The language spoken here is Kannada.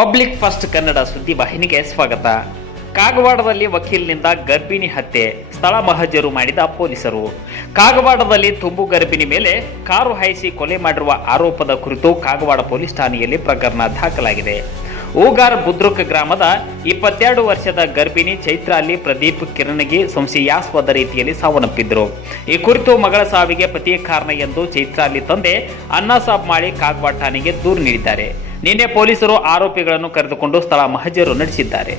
ಪಬ್ಲಿಕ್ ಫಸ್ಟ್ ಕನ್ನಡ ಸುದ್ದಿ ವಾಹಿನಿಗೆ ಸ್ವಾಗತ. ಕಾಗವಾಡದಲ್ಲಿ ವಕೀಲನಿಂದ ಗರ್ಭಿಣಿ ಹತ್ಯೆ, ಸ್ಥಳ ಮಹಜರು ಮಾಡಿದ ಪೊಲೀಸರು. ಕಾಗವಾಡದಲ್ಲಿ ತುಂಬು ಗರ್ಭಿಣಿ ಮೇಲೆ ಕಾರು ಹಾಯಿಸಿ ಕೊಲೆ ಮಾಡಿರುವ ಆರೋಪದ ಕುರಿತು ಕಾಗವಾಡ ಪೊಲೀಸ್ ಠಾಣೆಯಲ್ಲಿ ಪ್ರಕರಣ ದಾಖಲಾಗಿದೆ. ಊಗಾರ್ ಬುದ್ರುಕ್ ಗ್ರಾಮದ 22 ವರ್ಷದ ಗರ್ಭಿಣಿ ಚೈತ್ರ ಅಲ್ಲಿ ಪ್ರದೀಪ್ ಕಿರಣಗಿ ಸಂಶಯಾಸ್ಪದ ರೀತಿಯಲ್ಲಿ ಸಾವನ್ನಪ್ಪಿದ್ರು. ಈ ಕುರಿತು ಮಗಳ ಸಾವಿಗೆ ಪತಿಯೇ ಕಾರಣ ಎಂದು ಚೈತ್ರ ಅಲ್ಲಿ ತಂದೆ ಅಣ್ಣಾಸಾಬ್ ಮಾಳಿ ಕಾಗವಾಡ ಠಾಣೆಗೆ ದೂರು ನೀಡಿದ್ದಾರೆ. ನಿನ್ನೆ ಪೊಲೀಸರು ಆರೋಪಿಗಳನ್ನು ಕರೆದುಕೊಂಡು ಸ್ಥಳ ಮಹಜರು ನಡೆಸಿದ್ದಾರೆ.